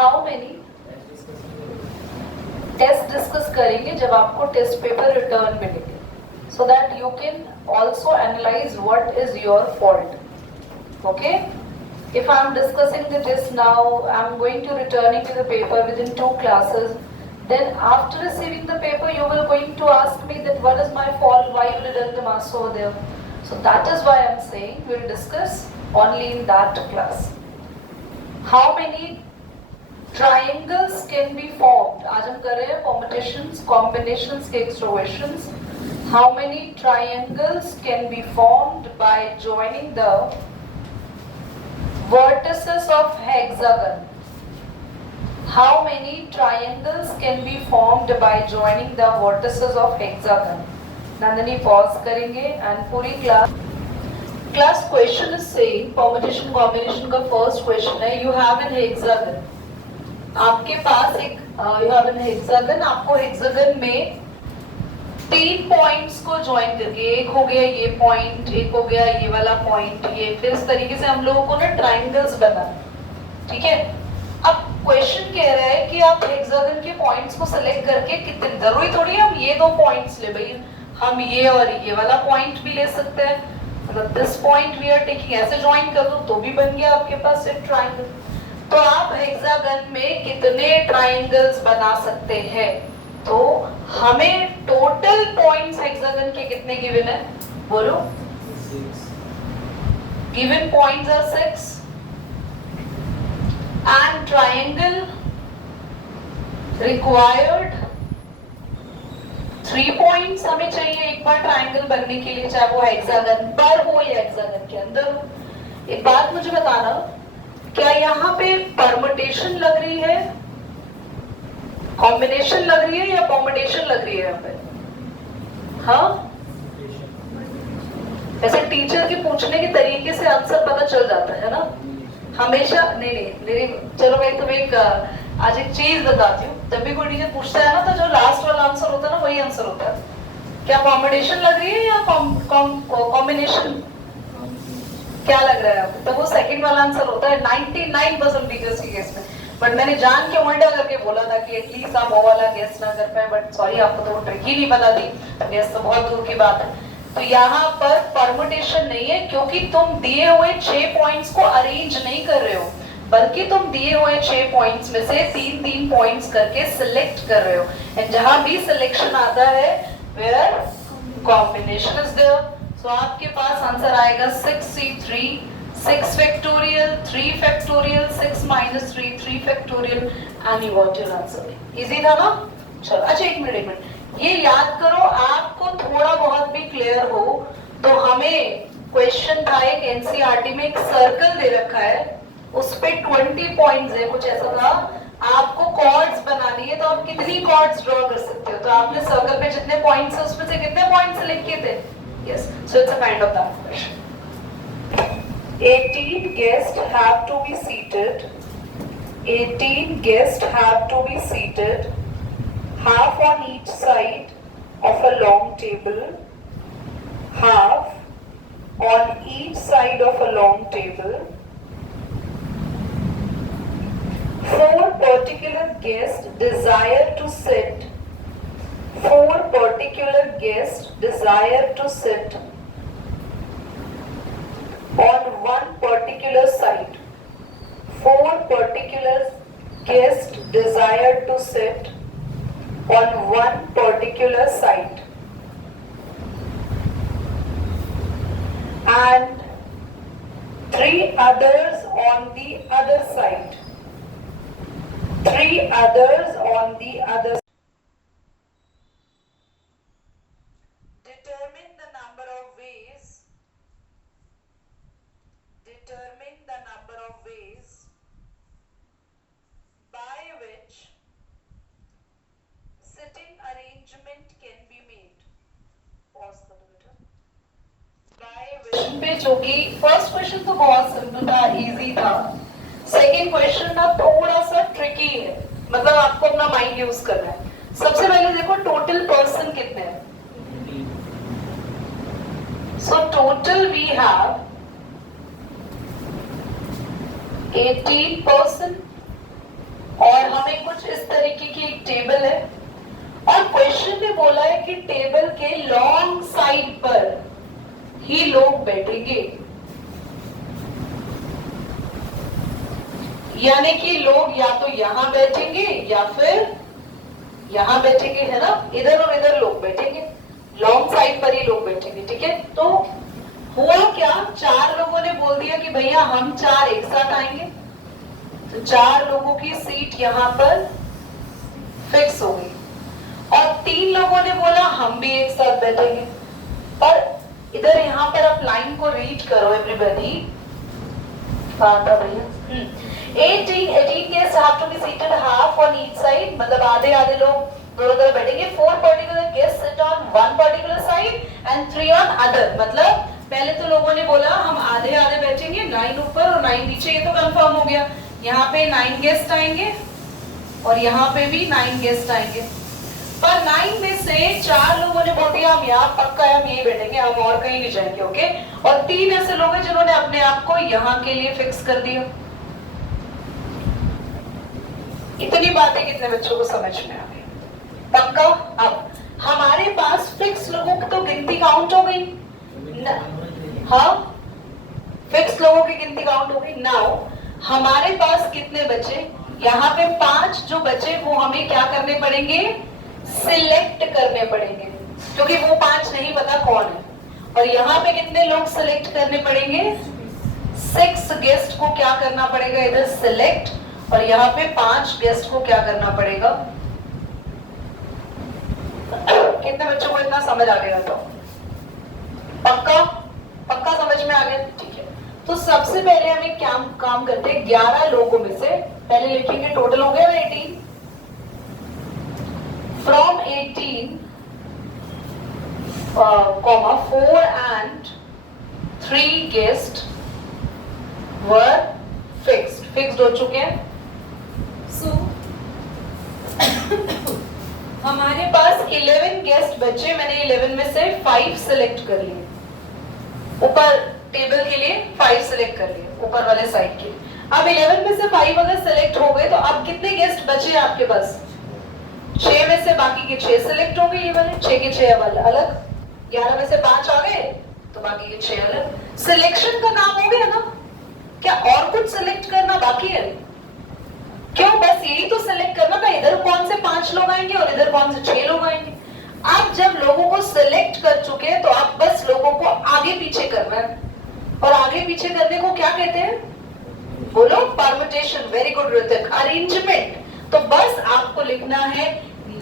How many test discuss करेंगे जब आपको टेस्ट पेपर रिटर्न मिलेंगे, so that you can also analyze what is your fault. Okay, if I am discussing the test now, I am going to returning to the paper within 2 classes, then after receiving the paper you will going to ask me that what is my fault, why you didn't the marks over there. So that is why I am saying we will discuss only in that class. How many triangles can be formed? आज हम कर रहे हैं permutations, combinations के extroversions. How many triangles can be formed by joining the vertices of hexagon? How many triangles can be formed by joining the vertices of hexagon? Nandini pause करेंगे and पूरी class question is saying permutation combination का first question है, you have an hexagon. आपके पास एक you have an hexagon, आपको hexagon में 3 points को join करके, एक हो गया ये पॉइंट, एक हो गया ये वाला पॉइंट, ये फिर इस तरीके से हम लोगों को ना ट्राइंगल्स बना, ठीक है। अब क्वेश्चन कह रहा है कि आप हेक्सागन के पॉइंट्स को सेलेक्ट करके कितने, जरूरी थोड़ी हम ये 2 पॉइंट्स ले भाई, हम ये और ये वाला पॉइंट भी ले सकते हैं, मतलब this point we are taking, ऐसे ज्वाइन कर दो तो भी बन गया आपके पास एक ट्राइंगल। तो आप हेक्सागन में कितने ट्राइंगल्स बना सकते हैं? तो हमें टोटल पॉइंट्स हेक्सागन के कितने गिवन है, बोलो। 6 given points are 6 and triangle required 3 points हमें चाहिए एक बार ट्राइंगल बनने के लिए, चाहे वो हेक्सागन पर हो या हेक्सागन के अंदर हो। एक बात मुझे बताना, क्या यहाँ पे परमुटेशन लग रही है, कॉम्बिनेशन लग रही है या परमुटेशन लग रही है यहाँ पे? हाँ, ऐसे टीचर के पूछने के तरीके से आंसर पता चल जाता है ना हमेशा। नहीं, चलो मैं तुम्हें एक आज एक चीज बताती हूँ, जब भी कोई टीचर पूछता है ना तो जो लास्ट वाला आंसर होता है ना वही आंसर होता है। क्या कॉम्बिनेशन लग रही है या कॉम्बिनेशन, क्या लग रहा है आपको? तो वो सेकंड वाला आंसर होता है 99% टीचर्स के केस में। बट मैंने जान के उल्टा करके बोला था कि एटलीस्ट आप वो वाला गेस ना कर पाए, बट सॉरी आपको तो वो ट्रिक ही नहीं बता दी, गेस तो बहुत दूर की बात है। तो यहाँ पर परमुटेशन नहीं है, क्योंकि तुम दिए हुए 6 पॉइंट्स को अरेंज नहीं कर रहे हो, बल्कि तुम दिए हुए 6 पॉइंट्स में से 3-3 पॉइंट्स करके सिलेक्ट कर रहे हो, एंड जहां भी सिलेक्शन आता है वेयर कॉम्बिनेशन इज देयर। सो आपके पास आंसर आएगा 6C3, 6 factorial, 3 factorial, 6 - 3, 3 factorial, and you got your answer. Easy था ना? चलो अच्छा एक मिनट ये याद करो, आपको थोड़ा बहुत भी क्लियर हो तो हमें क्वेश्चन था एक एनसीईआरटी में, एक सर्कल दे रखा है, उस पे 20 पॉइंट्स है, कुछ ऐसा था। आपको कॉर्ड्स बनानी है तो आप कितनी कॉर्ड्स ड्रॉ कर सकते हो, तो आपने सर्कल पे जितने पॉइंट्स है उसमें से कितने पॉइंट्स सेलेक्ट किए थे? Yes, so it's a kind of that question. 18 guests have to be seated. 18 guests have to be seated, half on each side of a long table, half on each side of a long table. 4 particular guests desire to sit. 4 particular guests desire to sit on one particular side. 4 particular guests desire to sit on one particular side, and 3 others on the other side. 3 others on the other side. Determine the number of ways. Determine the number of ways by which sitting arrangement can be made. Pause करो बेटा। By which पे जो कि first question तो बहुत simple था, easy था। Second question ना थोड़ा सा ट्रिकी है, मतलब आपको अपना माइंड यूज करना है। सबसे पहले देखो टोटल पर्सन कितने हैं। So total we have 18 person और हमें कुछ इस तरीके की एक टेबल है और क्वेश्चन में बोला है कि टेबल के लॉन्ग साइड पर ही लोग बैठेंगे, यानी कि लोग या तो यहां बैठेंगे या फिर यहां बैठेंगे, है ना, इधर और इधर लोग बैठेंगे, लॉन्ग साइड पर ही लोग बैठेंगे, ठीक है। तो हुआ क्या, 4 लोगों ने बोल दिया कि भैया हम 4 एक साथ आएंगे, तो 4 लोगों की सीट यहां पर फिक्स हो गई और 3 लोगों ने बोला हम भी एक साथ बैठेंगे। पर इधर यहां पर आप लाइन को रीड करो एवरीबॉडी, आता भैया 18 guests have to be seated half on each side, मतलब आधे आधे लोग दोनों तरफ बैठेंगे। 4 particular guests sit on one particular side and 3 on other, मतलब पहले तो लोगों ने बोला हम आधे आधे बैठेंगे, 9 ऊपर और 9 नीचे, ये तो कंफर्म हो गया। यहाँ पे 9 गेस्ट आएंगे और यहाँ पे भी 9 गेस्ट आएंगे, पर 9 में से 4 लोगों ने बोल दिया हम यहाँ पक्का है, हम यही बैठेंगे, हम और कहीं नहीं जाएंगे, ओके। और 3 ऐसे लोग हैं जिन्होंने अपने आप को यहाँ के लिए फिक्स कर दिया। इतनी बातें कितने बच्चों को समझ में आ गई? पक्का। अब हमारे पास फिक्स लोगों की तो गिनती काउंट हो गई, हाँ, फिक्स लोगों की गिनती काउंट हो गई। नाउ हमारे पास कितने बचे? यहाँ पे 5 जो बचे वो हमें क्या करने पड़ेंगे? सिलेक्ट करने पड़ेंगे, क्योंकि वो 5 नहीं पता कौन है। और यहाँ पे कितने लोग सिलेक्ट करने पड़ेंगे? 6 गेस्ट को क्या करना पड़ेगा? इधर सिलेक्ट, और यहाँ पे 5 गेस्ट को क्या करना पड़ेगा? कितने बच्चों को इतना समझ आ गया? तो पक्का पक्का समझ में आ गया, ठीक है। तो सबसे पहले हम एक काम करते हैं, 11 लोगों में से पहले लिखेंगे, टोटल हो गया 18, from 18 4 and 3 guest were fixed हो चुके हैं। So, हमारे पास 11 गेस्ट बचे, मैंने 11 में से 5 सिलेक्ट कर लिए, ऊपर टेबल के लिए 5 सिलेक्ट कर लिए, ऊपर वाले साइड के। अब 11 में से 5 अगर सिलेक्ट हो गए तो अब कितने गेस्ट बचे आपके पास? 6 में से बाकी के 6 सिलेक्ट हो गए, ये वाले 6 के 6 अलग, 11 में से 5 आ गए तो बाकी के 6 अलग। सिलेक्शन का काम हो गया ना, क्या और कुछ सिलेक्ट करना बाकी है? क्यों, बस यही तो सिलेक्ट करना था, इधर कौन से 5 लोग आएंगे और इधर कौन से 6 लोग आएंगे। आप जब लोगों को सिलेक्ट कर चुके हैं तो आप बस लोगों को आगे पीछे करना है, और आगे पीछे करने को क्या कहते हैं? बोलो, permutation. Very good Hrithik. Arrangement, तो बस आपको लिखना है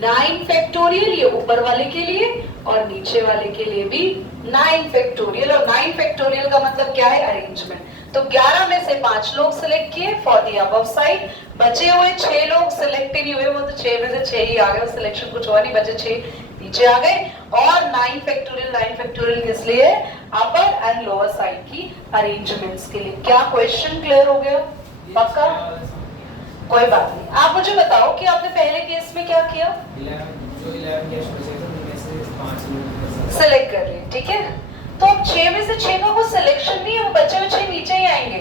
9 फैक्टोरियल, ये ऊपर वाले के लिए और नीचे वाले के लिए भी 9 फैक्टोरियल, और 9 फैक्टोरियल का मतलब क्या है? अरेंजमेंट। तो 11 में से 5 लोग सिलेक्ट किए फॉर द अबव साइड, बचे हुए 6 लोग सिलेक्ट ही नहीं हुए, वो तो 6 में से 6 ही आ गए, सिलेक्शन कुछ हुआ नहीं, बचे 6 नीचे आ गए। और 9 फैक्टोरियल किस लिए? अपर एंड लोअर साइड की अरेंजमेंट्स के लिए। क्या क्वेश्चन क्लियर हो गया? पक्का? कोई बात नहीं। आप मुझे बताओ कि आपने पहले केस में क्या किया? 11 गेस्ट बचे थे उनमें से 5 लोग सिलेक्ट कर लिए, ठीक है। तो अब 6 में से 6 का वो सिलेक्शन नहीं है, वो बचे हुए 6 नीचे ही आएंगे,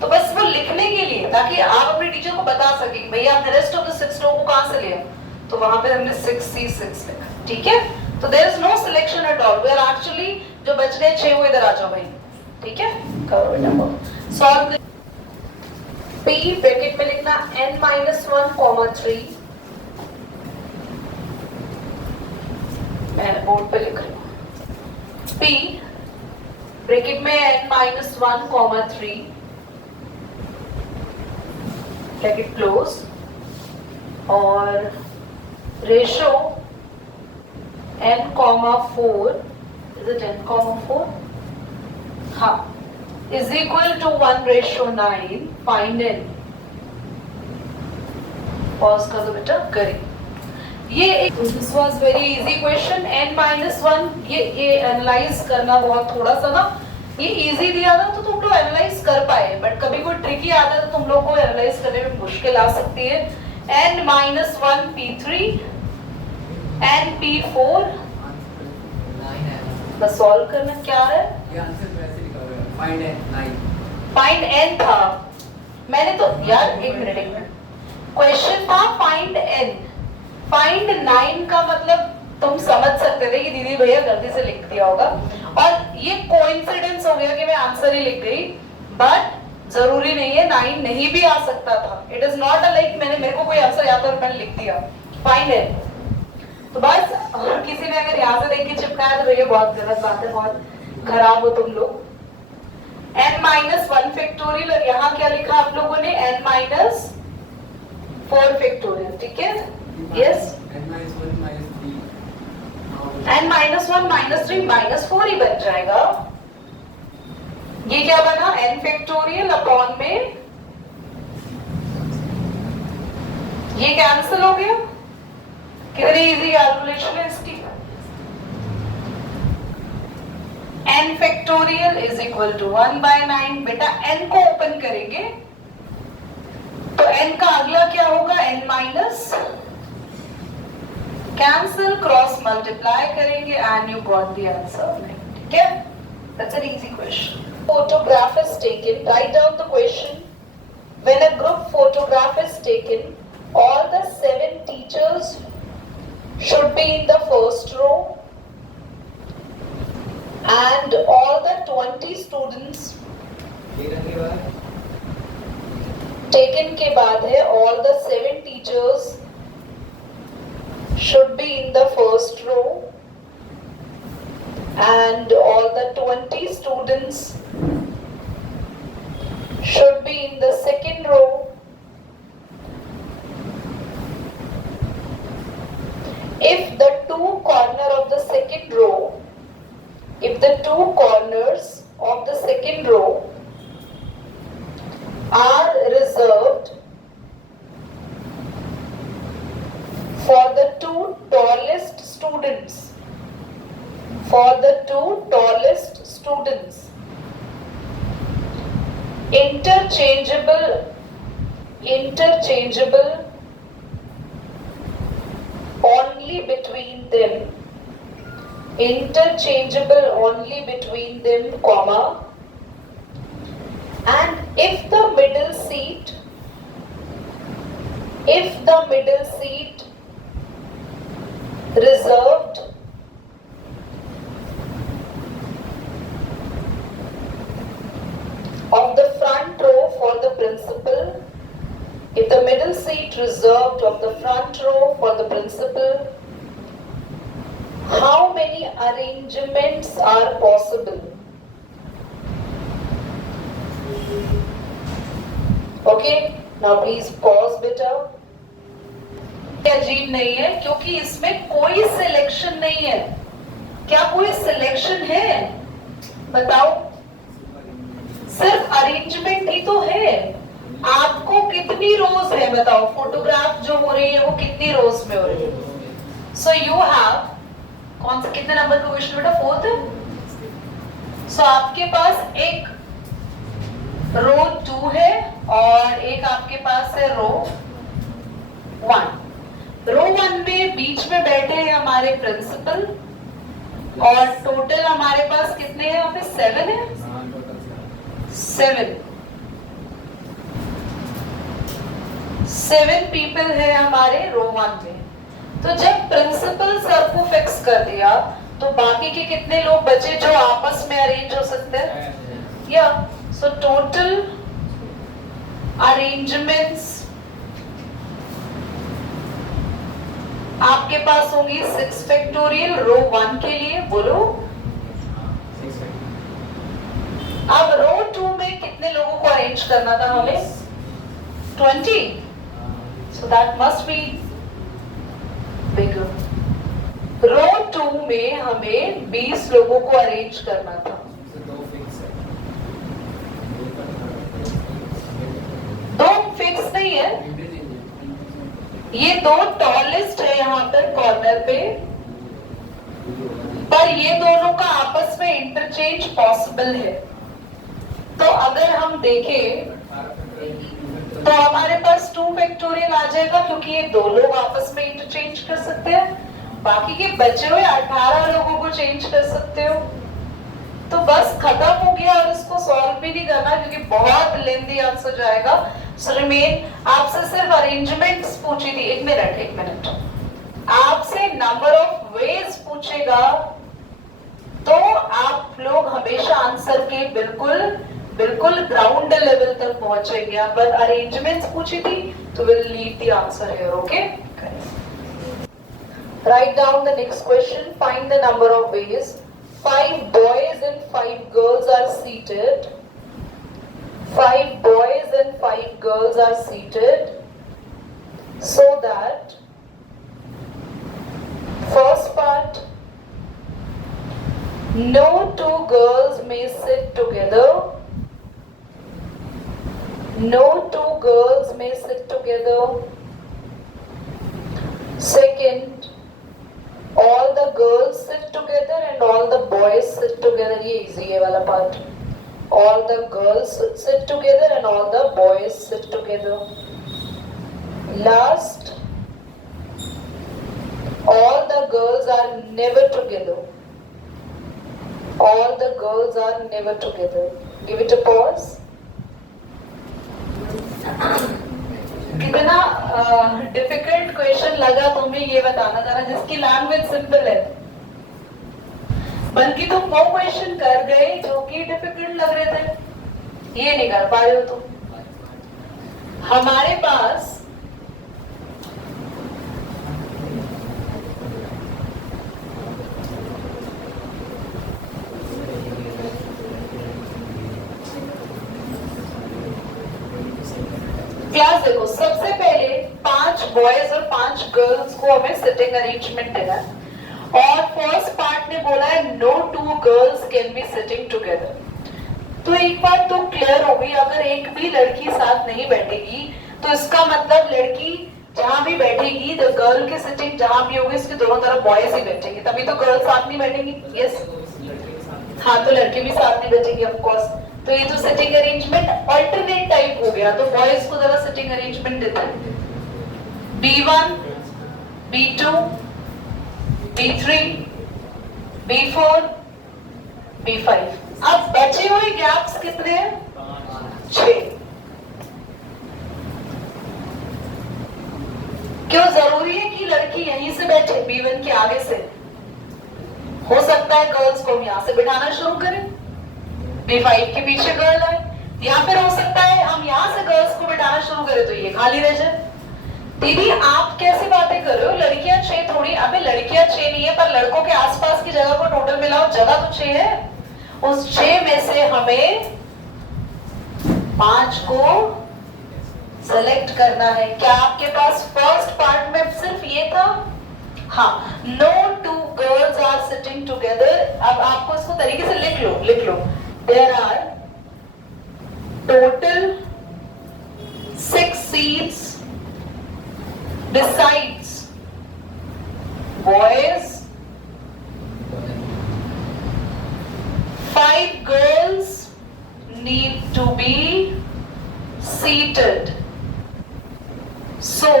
तो बस वो लिखने के लिए, ताकि आप अपने टीचर को बता सके कि भैया आपने रेस्ट ऑफ द 6 लोगों को कहां से लिया, तो वहां पे हमने 6C6 लिखा, ठीक है। तो there is no selection at all, we are actually जो बच गए 6 वो इधर आ जाओ भाई, ठीक है। करो बेटा, सॉल्व। p ब्रैकेट में लिखना n-1, 3, मैं बोर्ड पे लिख रही हूँ। p ब्रैकेट में n-1, 3, ब्रैकेट क्लोज, और ratio n,4, is it n,4? हाँ, is equal to 1:9, find n। Pause कर दो बेटा, करें। ये एक this was very easy question, n-1, ये एनालाइज करना बहुत थोड़ा सा ना, ये इजी दिया था तो तुम लोग एनालाइज कर पाए, बट कभी कोई ट्रिकी आता है तो तुम लोग को एनालाइज करने में मुश्किल आ सकती है। n-1 p3 n p4, बस सॉल्व करना। क्या है ये आंसर वैसे लिखा हुआ है, फाइंड n 9, फाइंड n था, मैंने तो यार एक मिनट क्वेश्चन था फाइंड n, फाइंड 9 का मतलब तुम समझ सकते थे कि दीदी भैया गलती से लिख दिया होगा, और ये कोइंसिडेंस हो गया कि मैं आंसर ही लिख गई, बट जरूरी नहीं है, 9 नहीं भी आ सकता था। It is not a like मेरे को कोई आंसर याद था और मैंने लिख दिया, फाइंड है। तो बस किसी ने अगर यहाँ से देख के चिपकाया तो भैया बहुत गलत बात है, बहुत खराब हो तुम लोग। n-1 फैक्टोरियल, और यहाँ क्या लिखा आप लोगों ने, n-4 फैक्टोरियल, ठीक है, यस। n-1 -3 -4 ही बन जाएगा। ये क्या बना, n फैक्टोरियल अपॉन में, ये कैंसिल हो गया। कितनी इजी कैलकुलेशन है इसकी। n factorial is equal to 1/9। बेटा n को ओपन करेंगे तो n का अगला क्या होगा, n minus, cancel, cross multiply करेंगे and you got the answer, ठीक है। That's an easy question. Photograph is taken. Write down the question. When a group photograph is taken, all the 7 teachers should be in the first row and all the 20 students taken के बाद है all the 7 teachers should be in the first row and all the 20 students should be in the second row if the two corners of the second row are reserved for the two tallest students, interchangeable only between them, comma, and if the middle seat reserved of the front row for the principal, if the middle seat reserved of the front row for the principal, how many arrangements are possible? Okay, now please pause beta. अजीब नहीं है क्योंकि इसमें कोई selection नहीं है। क्या कोई सिलेक्शन है, बताओ? सिर्फ अरेंजमेंट ही तो है। आपको कितनी रोज है बताओ, फोटोग्राफ जो हो रही है वो कितनी रोज में हो रही है? सो यू हैव, कौन सा कितने नंबर का क्वेश्चन बेटा, 4th है। सो आपके पास एक रो 2 है और एक आपके पास है रो 1। रो 1 में बीच में बैठे हैं हमारे प्रिंसिपल और टोटल हमारे पास कितने हैं यहाँ पे, 7 है, 7 पीपल है हमारे रो 1 में। तो जब प्रिंसिपल सर को फिक्स कर दिया तो बाकी के कितने लोग बचे जो आपस में अरेंज हो सकते हैं, या सो टोटल अरेंजमेंट्स आपके पास होंगी 6 फैक्टोरियल रो 1 के लिए, बोलो। अब रो 2 में कितने लोगों को अरेंज करना था हमें, 20, so that must be bigger. Row 2 में हमें 20 लोगों को अरेंज करना था। दो फिक्स नहीं है, ये 2 टॉलेस्ट है यहाँ पर कॉर्नर पे, पर ये दोनों का आपस में इंटरचेंज पॉसिबल है। तो अगर हम देखें तो हमारे पास 2 फैक्टोरियल आ जाएगा क्योंकि ये 2 लोग आपस में इंटरचेंज कर सकते हैं, बाकी के बचे हुए 18 लोगों को चेंज कर सकते हो। तो बस खत्म हो गया और इसको सॉल्व भी नहीं करना क्योंकि बहुत लेंथी आंसर जाएगा। सो रिमेन, आपसे सिर्फ अरेंजमेंट्स पूछी थी। एक मिनट, आपसे नंबर ऑफ वेज पूछेगा तो आप लोग हमेशा आंसर के बिल्कुल ग्राउंड लेवल तक पहुंचेंगे। बट अरेंजमेंट्स पूछी थी तो will leave the answer here, okay. Write down the next question, find the number of ways 5 boys and 5 girls are seated. 5 boys and 5 girls are seated so that first part, no two girls may sit together. No two girls may sit together. Second, all the girls sit together and all the boys sit together. ये easy है वाला part. All the girls sit together and all the boys sit together. Last, all the girls are never together. All the girls are never together. Give it a pause. कितना difficult question लगा तुम्हें ये बताना जरा, जिसकी language simple है। बल्कि तुम वो क्वेश्चन कर गए जो कि डिफिकल्ट लग रहे थे, ये नहीं कर पा रहे हो तुम। हमारे पास क्लास देखो, सबसे पहले 5 बॉयज और 5 गर्ल्स को हमें सिटिंग अरेंजमेंट देना है। और फर्स्ट पार्ट ने बोला है no 2 girls can be sitting together. तो एक बात तो क्लियर हो गई, अगर एक भी लड़की साथ नहीं बैठेगी तो इसका मतलब लड़की जहां भी बैठेगी, द गर्ल की सिटिंग जहां भी होगी उसके दोनों तरफ बॉयज ही बैठेंगे, तभी तो गर्ल्स साथ नहीं बैठेंगी। यस, हाँ, तो लड़के भी साथ नहीं बैठेंगे ऑफ कोर्स। तो ये जो सिटिंग अरेंजमेंट अल्टरनेट टाइप हो गया, तो बॉयज को जरा सिटिंग अरेंजमेंट देते हैं। B1, B2, B3, B4, B5। अब बचे हुए गैप्स कितने हैं? 6। क्यों जरूरी है कि लड़की यहीं से बैठे B1 के आगे से? हो सकता है गर्ल्स को हम यहां से बिठाना शुरू करें, B5 के पीछे गर्ल है, या फिर हो सकता है हम यहाँ से गर्ल्स को बिठाना शुरू करें तो ये खाली रह जाए। दीदी आप कैसी बातें कर रहे हो, लड़कियां 6 थोड़ी। अबे लड़कियां 6 नहीं है, पर लड़कों के आसपास की जगह को टोटल मिलाओ, जगह तो 6 है। उस 6 में से हमें 5 को सेलेक्ट करना है। क्या आपके पास फर्स्ट पार्ट में सिर्फ ये था? हाँ, no 2 girls are sitting together। अब आपको इसको तरीके से लिख लो। There are total 6 seats besides boys, 5 girls need to be seated. So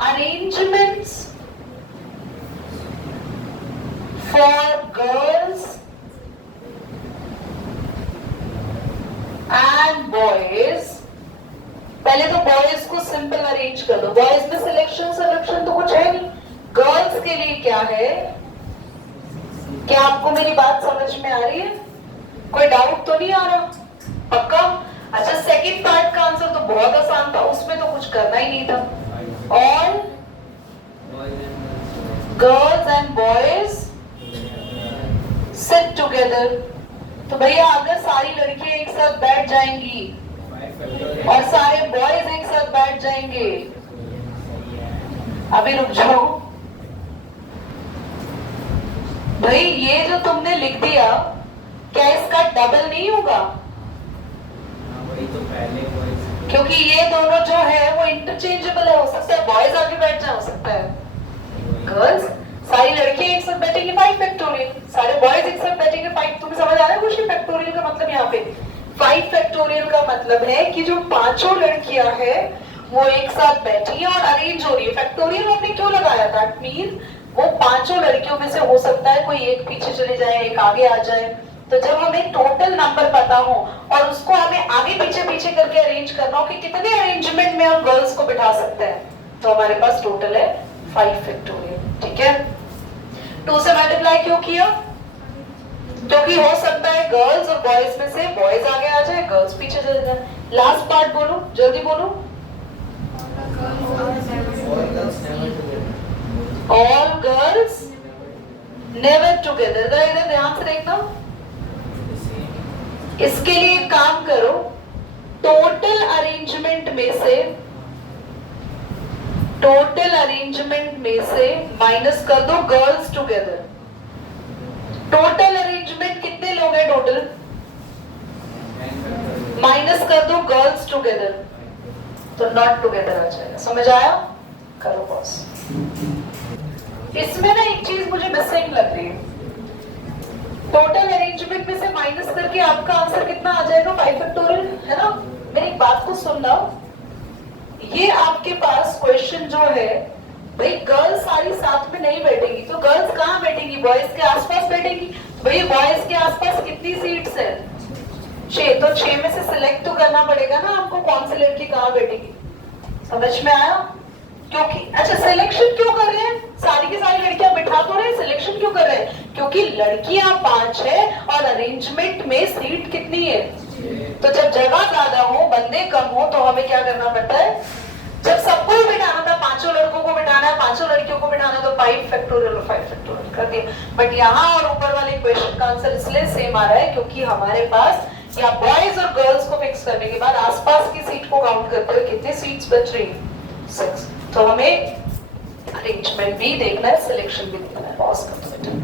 arrangements for girls and boys, पहले तो बॉयज को सिंपल अरेंज कर दो। बॉयज में सिलेक्शन तो कुछ है नहीं। गर्ल्स के लिए क्या है? क्या आपको मेरी बात समझ में आ रही है? कोई डाउट तो नहीं आ रहा? पक्का? अच्छा, सेकंड पार्ट का आंसर तो बहुत आसान था, उसमें तो कुछ करना ही नहीं था। All girls and boys sit together. तो भैया अगर सारी लड़कियां एक साथ बैठ जाएंगी और सारे बॉयज एक साथ बैठ जाएंगे, अभी रुक जाओ भाई, ये जो तुमने लिख दिया क्या इसका डबल नहीं होगा? तो पहले क्योंकि ये दोनों जो है वो इंटरचेंजेबल है। हो सकता है बॉयज आगे बैठ जाए, हो सकता है गर्ल्स। सारी लड़कियां एक साथ बैठेंगे 5 फैक्टोरियल, सारे बॉयज एक साथ बैठेंगे 5। तुम्हें समझ आ रहा है कुछ? फैक्टोरियल का मतलब यहाँ पे 5 फैक्टोरियल का मतलब है कि जो 5 लड़कियां हैं वो एक साथ बैठी है और अरेंज हो रही है। फैक्टोरियल हमने क्यों लगाया था? मीन वो 5 लड़कियों में से हो सकता है कोई एक पीछे चले जाए, एक आगे आ जाए, तो जब हमें टोटल नंबर पता हो और उसको हमें आगे पीछे पीछे करके अरेंज करना हो कि कितने अरेंजमेंट में हम गर्ल्स को बिठा सकते हैं, तो हमारे पास टोटल है 5 फैक्टोरियल। ठीक है, 2 से मल्टीप्लाई क्यों किया? क्योंकि हो सकता है गर्ल्स और बॉयज में से बॉयज आगे आ जाए, गर्ल्स पीछे चले जाए। लास्ट पार्ट बोलो, जल्दी बोलो। All girls never together. इधर ध्यान से देखना, इसके लिए काम करो, टोटल अरेंजमेंट में से माइनस कर दो गर्ल्स टुगेदर। टोटल अरेंजमेंट कितने लोग हैं टोटल, माइनस कर दो गर्ल्स टुगेदर, तो नॉट टुगेदर आ जाएगा। समझ आया? करो बॉस। इसमें ना एक चीज मुझे मिसिंग लग रही है, टोटल अरेंजमेंट में से माइनस करके आपका आंसर कितना आ जाएगा? 5 फैक्टोरियल, है ना? मेरी बात को सुनना, ये आपके पास क्वेश्चन जो है, भाई गर्ल्स सारी साथ में नहीं बैठेगी, तो गर्ल्स कहाँ बैठेगी? बॉयज के आसपास बैठेगी। भाई बॉयज के आसपास कितनी सीट्स है? 6, तो 6 में से सिलेक्ट तो करना पड़ेगा ना आपको, कौन सी लड़की कहाँ बैठेगी। समझ में आया? क्योंकि अच्छा, सिलेक्शन क्यों कर रहे हैं? सारी की सारी लड़कियां बिठा तो रहे, सिलेक्शन क्यों कर रहे हैं? क्योंकि लड़कियां 5 है और अरेंजमेंट में सीट कितनी है? तो जब जगह ज्यादा हो, बंदे कम हो, तो हमें क्या करना पड़ता है? जब सबको ही बिठाना था, 5 लड़कों को बिठाना है, 5 लड़कियों को बिठाना, तो 5 फैक्टोरियल और 5 फैक्टोरियल कर दिया। बट यहाँ और ऊपर वाले क्वेश्चन का आंसर इसलिए सेम आ रहा है क्योंकि हमारे पास या बॉयज और गर्ल्स को फिक्स करने के बाद आसपास की सीट को काउंट करते हुए कितनी सीट्स बच रही है? 6। तो हमें अरेंजमेंट भी देखना है, सिलेक्शन भी देखना है। पॉज कर दो बेटा।